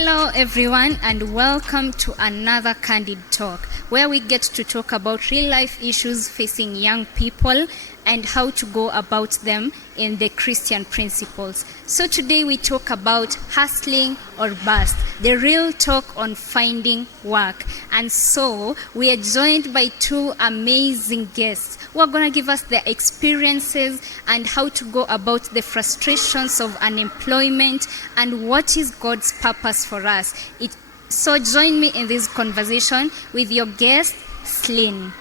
Hello everyone, and welcome to another Candid Talk, where we get to talk about real life issues facing young people and how to go about them in the Christian principles. So today we talk about hustling or bust, the real talk on finding work. And so we are joined by two amazing guests who are going to give us their experiences and how to go about the frustrations of unemployment and what is God's purpose for us. So join me in this conversation with your guest, Slin.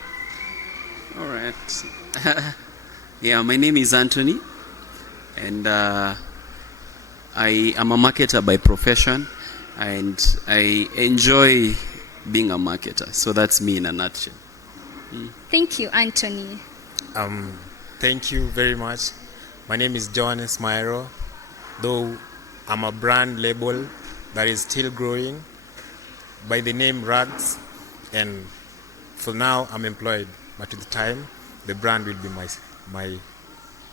All right. Yeah, my name is Anthony, and I am a marketer by profession, and I enjoy being a marketer. So that's me in a nutshell. Thank you, Anthony. Thank you very much. My name is John Esmairo, though I'm a brand label that is still growing by the name Raggz, and for now I'm employed, but with time the brand will be my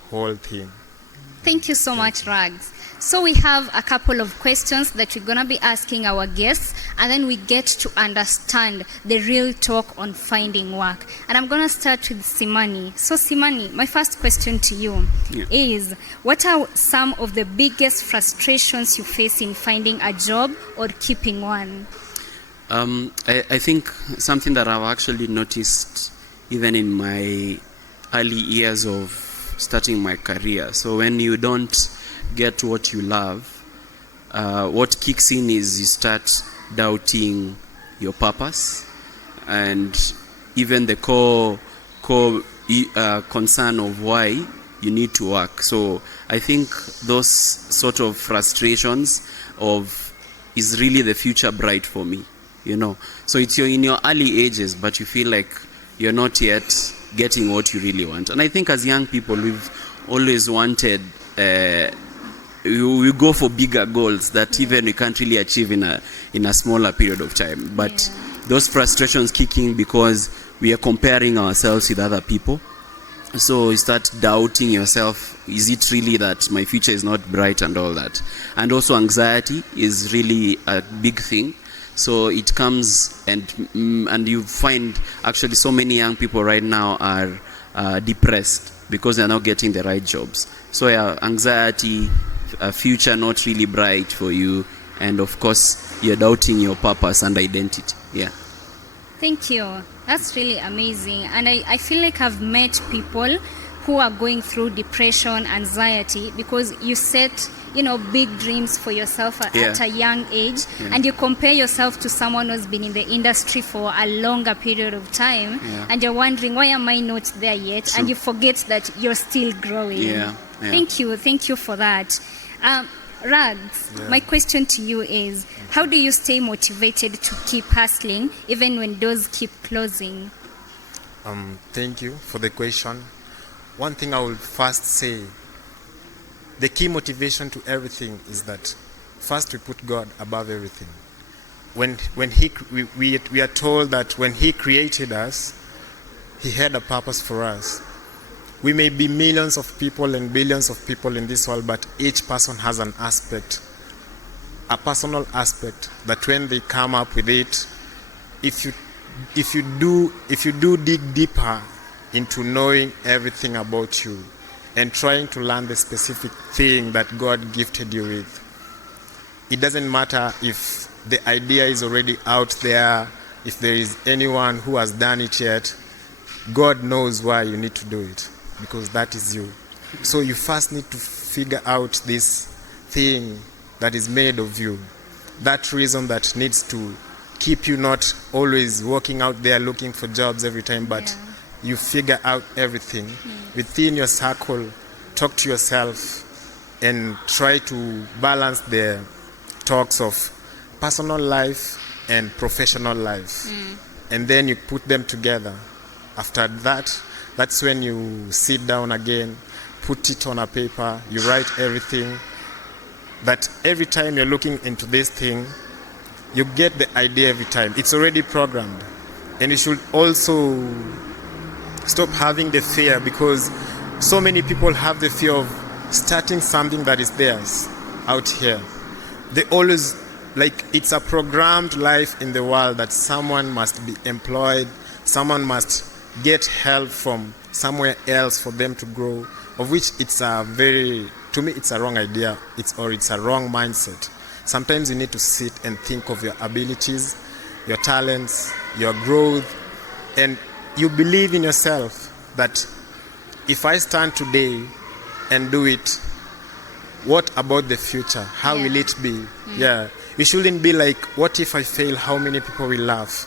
whole thing. Thank you so much, Raggz. So we have a couple of questions that we're going to be asking our guests, and then we get to understand the real talk on finding work. And I'm going to start with Simani. So Simani, my first question to you is, what are some of the biggest frustrations you face in finding a job or keeping one? I think something that I've actually noticed even in my early years of starting my career. So when you don't get what you love, what kicks in is you start doubting your purpose and even the core concern of why you need to work. So I think those sort of frustrations is really the future bright for me, you know. So it's in your early ages, but you feel like you're not yet getting what you really want. And I think as young people, we've always wanted, we go for bigger goals that even we can't really achieve in a smaller period of time. But those frustrations kick in because we are comparing ourselves with other people. So you start doubting yourself, is it really that my future is not bright and all that? And also anxiety is really a big thing. So it comes and you find actually so many young people right now are depressed because they're not getting the right jobs. So anxiety, a future not really bright for you, and of course you're doubting your purpose and identity. Yeah. Thank you. That's really amazing. And I feel like I've met people who are going through depression, anxiety, because you set, big dreams for yourself at a young age, and you compare yourself to someone who's been in the industry for a longer period of time, and you're wondering, why am I not there yet? True. And you forget that you're still growing. Thank you for that. Raggz, my question to you is, how do you stay motivated to keep hustling even when doors keep closing? Thank you for the question. One thing I will first say, the key motivation to everything is that first we put God above everything. When we are told that when He created us, He had a purpose for us. We may be millions of people and billions of people in this world, but each person has an aspect, a personal aspect that when they come up with it, if you do dig deeper into knowing everything about you and trying to learn the specific thing that God gifted you with. It doesn't matter if the idea is already out there, if there is anyone who has done it yet. God knows why you need to do it, because that is you. So you first need to figure out this thing that is made of you, that reason that needs to keep you not always walking out there looking for jobs every time, but you figure out everything within your circle. Talk to yourself and try to balance the talks of personal life and professional life, and then you put them together. After that, that's when you sit down again, put it on a paper, you write everything, that every time you're looking into this thing, you get the idea every time. It's already programmed. And you should also stop having the fear, because so many people have the fear of starting something that is theirs out here. They always like it's a programmed life in the world that someone must be employed, someone must get help from somewhere else for them to grow, of which it's a very, to me it's a wrong idea, it's a wrong mindset. Sometimes you need to sit and think of your abilities, your talents, your growth, and you believe in yourself that if I stand today and do it, what about the future? How will it be? Yeah. You shouldn't be like, what if I fail? How many people will laugh?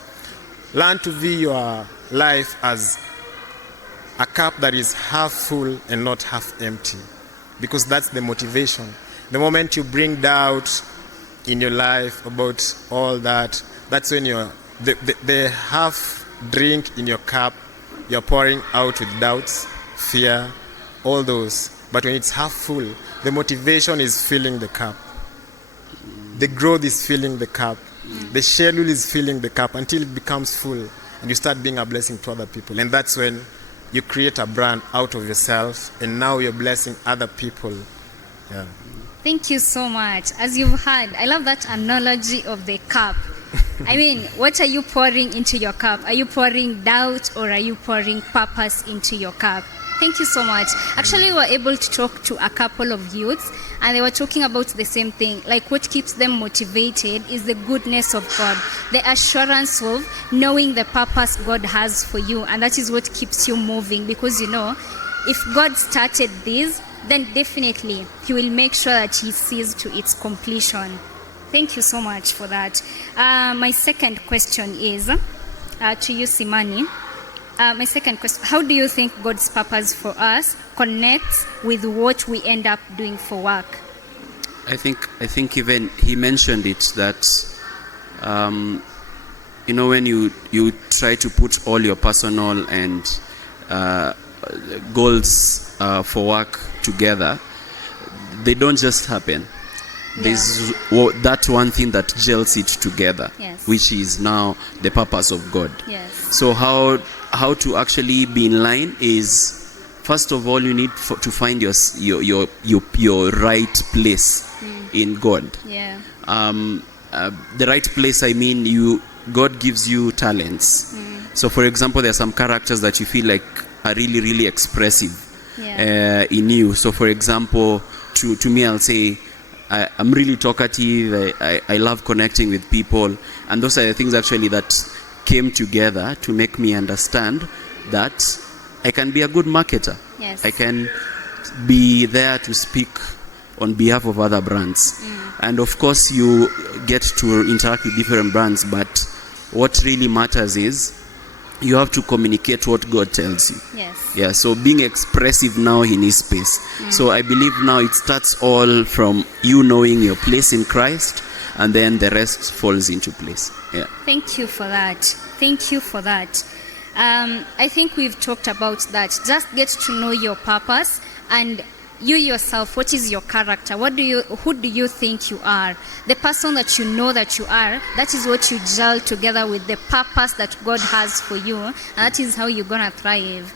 Learn to view your life as a cup that is half full and not half empty, because that's the motivation. The moment you bring doubt in your life about all that, that's when you're the half drink in your cup, you're pouring out with doubts, fear, all those. But when it's half full, the motivation is filling the cup. The growth is filling the cup. The schedule is filling the cup until it becomes full and you start being a blessing to other people. And that's when you create a brand out of yourself and now you're blessing other people. Yeah. Thank you so much. As you've heard, I love that analogy of the cup. I mean, what are you pouring into your cup? Are you pouring doubt or are you pouring purpose into your cup? Thank you so much. Actually, we were able to talk to a couple of youths and they were talking about the same thing. Like what keeps them motivated is the goodness of God, the assurance of knowing the purpose God has for you. And that is what keeps you moving, because you know, if God started this, then definitely He will make sure that He sees to its completion. Thank you so much for that. My second question is to you, Simani. My second question, how do you think God's purpose for us connects with what we end up doing for work? I think even he mentioned it that you know, when you try to put all your personal and goals for work together, they don't just happen. There's that one thing that gels it together, which is now the purpose of God. So how to actually be in line is, first of all, you need to find your right place in God. The right place, I mean, God gives you talents. So for example, there are some characters that you feel like are really, really expressive in you. So for example, to me, I'll say, I'm really talkative, I love connecting with people, and those are the things actually that came together to make me understand that I can be a good marketer. I can be there to speak on behalf of other brands. And of course you get to interact with different brands, but what really matters is you have to communicate what God tells you. So being expressive now in His space. So I believe now it starts all from you knowing your place in Christ, and then the rest falls into place. Thank you for that. Thank you for that. I think we've talked about that. Just get to know your purpose, and you yourself, what is your character? Who do you think you are? The person that you know that you are, that is what you gel together with the purpose that God has for you, and that is how you're gonna thrive.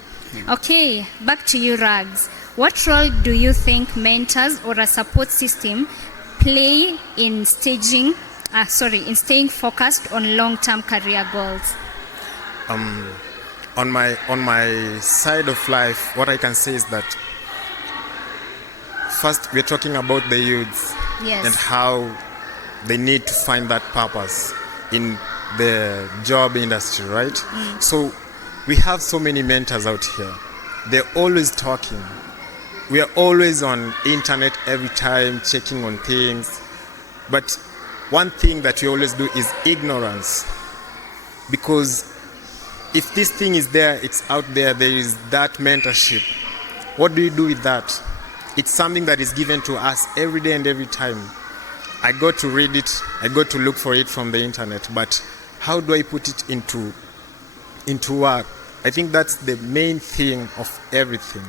Okay, back to you, Raggz. What role do you think mentors or a support system play in staying focused on long-term career goals? On my side of life, what I can say is that first we're talking about the youths and how they need to find that purpose in the job industry, right? So we have so many mentors out here. They're always talking. We are always on internet every time, checking on things. But one thing that we always do is ignorance. Because if this thing is there, it's out there, there is that mentorship. What do you do with that? It's something that is given to us every day and every time. I got to read it, I got to look for it from the internet, but how do I put it into work? I think that's the main thing of everything.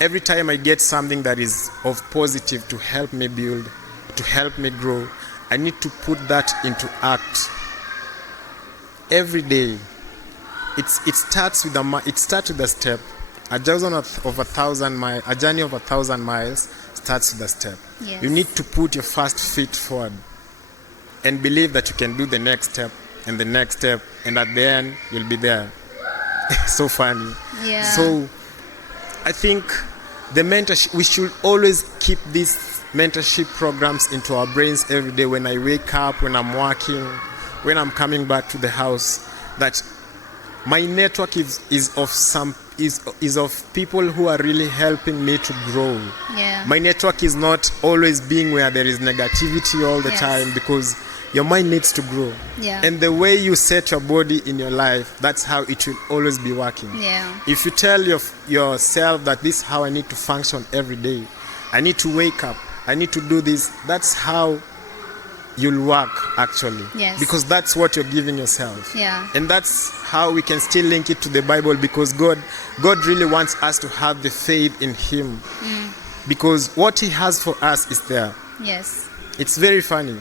Every time I get something that is of positive to help me build, to help me grow, I need to put that into act. Every day, it starts with a step. A journey of 1,000 miles starts with a step. You need to put your first feet forward. and believe that you can do the next step and the next step, and at the end you'll be there. So funny. Yeah. So I think the mentorship, we should always keep these mentorship programs into our brains every day. When I wake up, when I'm working, when I'm coming back to the house, that my network is of people who are really helping me to grow. Yeah. My network is not always being where there is negativity all the Yes. time, because your mind needs to grow. Yeah. And the way you set your body in your life, that's how it will always be working. Yeah. If you tell yourself that this is how I need to function every day, I need to wake up, I need to do this, that's how you'll work actually. Yes. Because that's what you're giving yourself. Yeah. And that's how we can still link it to the Bible, because God really wants us to have the faith in Him. Because what He has for us is there. Yes. It's very funny,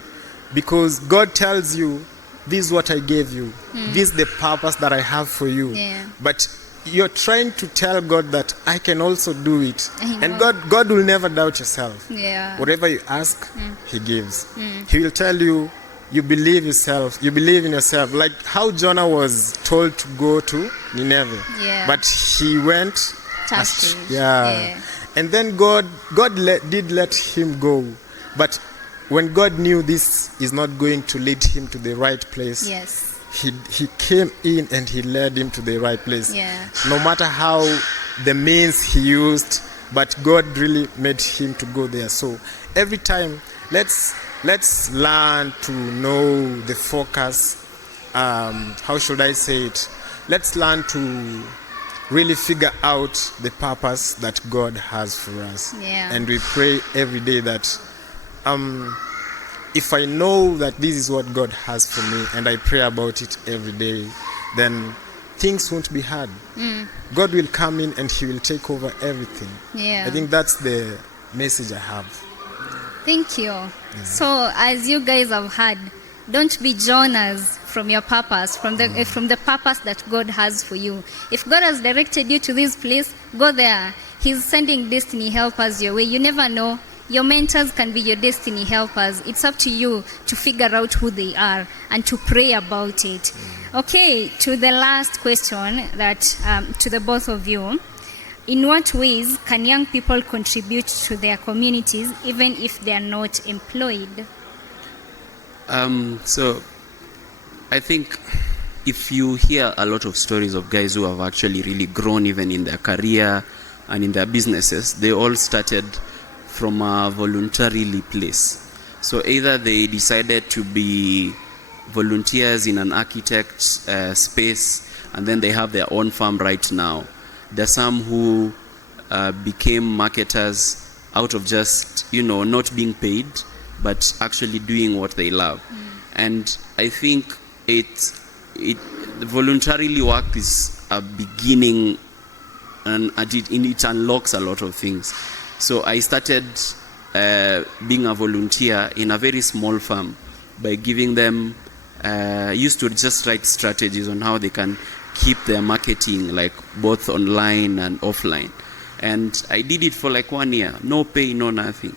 because God tells you, this is what I gave you. This is the purpose that I have for you. Yeah. But you're trying to tell God that I can also do it. I And know. God will never doubt yourself. Yeah. Whatever you ask, He gives. He will tell you, you believe yourself, you believe in yourself. Like how Jonah was told to go to Nineveh. Yeah. But he went. Tarshish. Yeah. And then God did let him go. But when God knew this is not going to lead him to the right place, Yes. he came in and He led him to the right place. Yeah. No matter how the means he used, but God really made him to go there. So every time, let's learn to know the focus. How should I say it? Let's learn to really figure out the purpose that God has for us. Yeah. And we pray every day that if I know that this is what God has for me, and I pray about it every day, then things won't be hard. God will come in and He will take over everything. Yeah. I think that's the message I have. Thank you. So, as you guys have heard, don't be Jonas from your purpose, from the purpose that God has for you. If God has directed you to this place, go there. He's sending destiny helpers your way. You never know. Your mentors can be your destiny helpers. It's up to you to figure out who they are and to pray about it. Okay, to the last question that to the both of you. In what ways can young people contribute to their communities even if they are not employed? So I think if you hear a lot of stories of guys who have actually really grown even in their career and in their businesses, they all started from a voluntarily place. So either they decided to be volunteers in an architect space, and then they have their own firm right now. There are some who became marketers out of just, not being paid, but actually doing what they love. And I think the voluntarily work is a beginning, and it unlocks a lot of things. So I started being a volunteer in a very small firm by giving them, used to just write strategies on how they can keep their marketing, like both online and offline. And I did it for like 1 year, no pay, no nothing.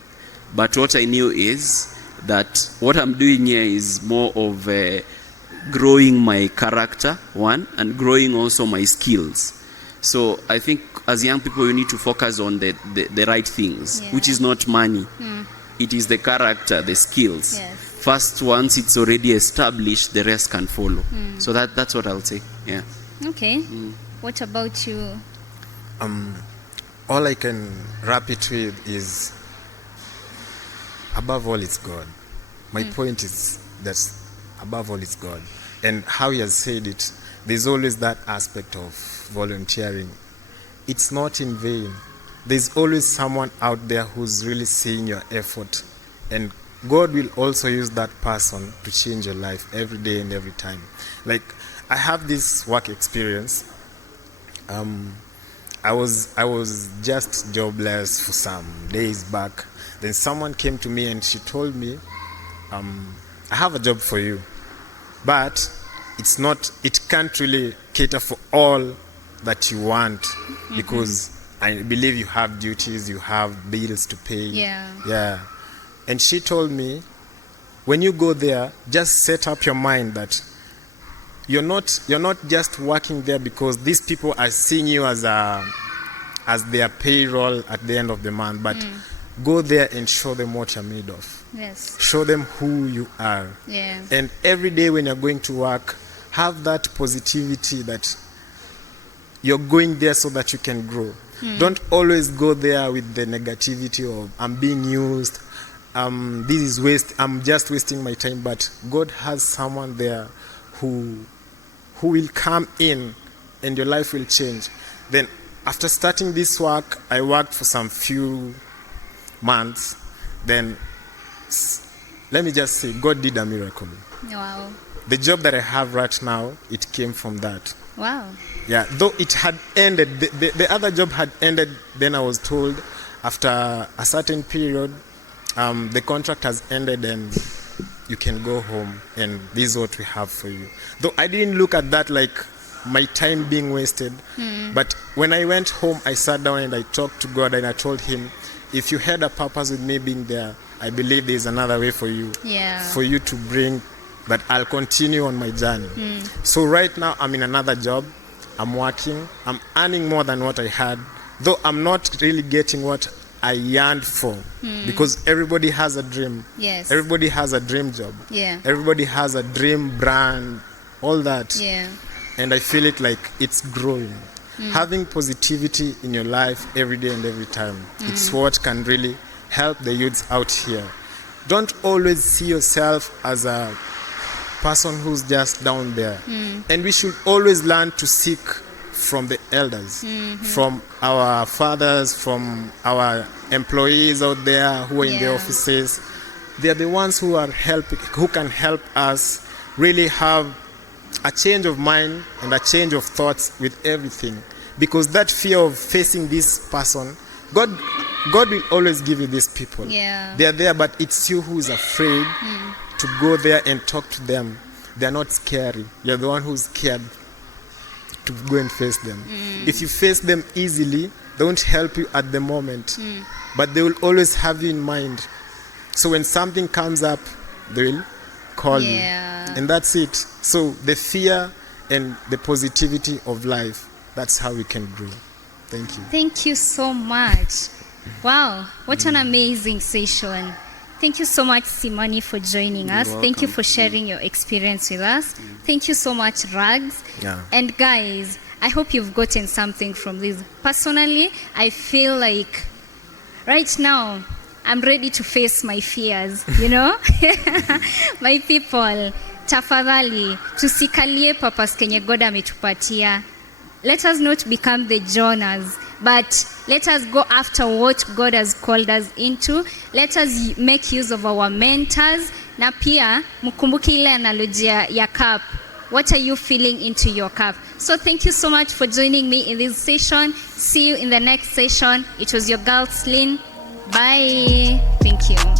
But what I knew is that what I'm doing here is more of growing my character, one, and growing also my skills. So I think as young people, you need to focus on the right things, which is not money. It is the character, the skills. Yes. First, once it's already established, the rest can follow. So that's what I'll say. Yeah. Okay. What about you? All I can wrap it with is, above all, it's God. My point is that above all, it's God. And how He has said it, there's always that aspect of volunteering. It's not in vain. There's always someone out there who's really seeing your effort. And God will also use that person to change your life every day and every time. Like, I have this work experience. I was just jobless for some days back. Then someone came to me and she told me, I have a job for you, but it can't really cater for all that you want, because I believe you have duties, you have bills to pay. Yeah. Yeah. And she told me, when you go there, just set up your mind that you're not just working there because these people are seeing you as their payroll at the end of the month, but go there and show them what you're made of. Yes. Show them who you are. Yeah. And every day when you're going to work, have that positivity that you're going there so that you can grow. Don't always go there with the negativity of I'm being used, this is waste, I'm just wasting my time. But God has someone there who will come in and your life will change. Then after starting this work, I worked for some few months. Then let me just say, God did a miracle. Wow. The job that I have right now, it came from that. Wow. Yeah, though it had ended, the other job had ended, then I was told after a certain period, the contract has ended and you can go home and this is what we have for you. Though I didn't look at that like my time being wasted, but when I went home, I sat down and I talked to God and I told him, if you had a purpose with me being there, I believe there's another way for you, for you to bring that I'll continue on my journey. So right now I'm in another job, I'm working, I'm earning more than what I had, though I'm not really getting what I yearned for, because everybody has a dream. Yes. Everybody has a dream job. Yeah. Everybody has a dream brand, all that. Yeah. And I feel it like it's growing. Having positivity in your life every day and every time, it's what can really help the youths out here. Don't always see yourself as a person who's just down there. And we should always learn to seek from the elders, from our fathers, from our employees out there who are in the offices. They're the ones who are who can help us really have a change of mind and a change of thoughts with everything. Because that fear of facing this person, God will always give you these people. Yeah. They're there, but it's you who is afraid to go there and talk to them. They're not scary. You're the one who's scared to go and face them. If you face them easily, they won't help you at the moment, but they will always have you in mind. So when something comes up, they will call you. And that's it. So the fear and the positivity of life, that's how we can grow. Thank you. Thank you so much. Wow, what an amazing session. Thank you so much, Simani, for joining us. Welcome. Thank you for sharing your experience with us. Thank you so much, Raggz. Yeah. And guys, I hope you've gotten something from this. Personally, I feel like right now, I'm ready to face my fears, you know? My people, tafadhali, tusikalie purpose kenye God ametupatia. Let us not become the Jonas, but let us go after what God has called us into. Let us make use of our mentors. Na pia, mkumbuke ile analogia ya cup. What are you feeling into your cup? So thank you so much for joining me in this session. See you in the next session. It was your girl, Slin. Bye. Thank you.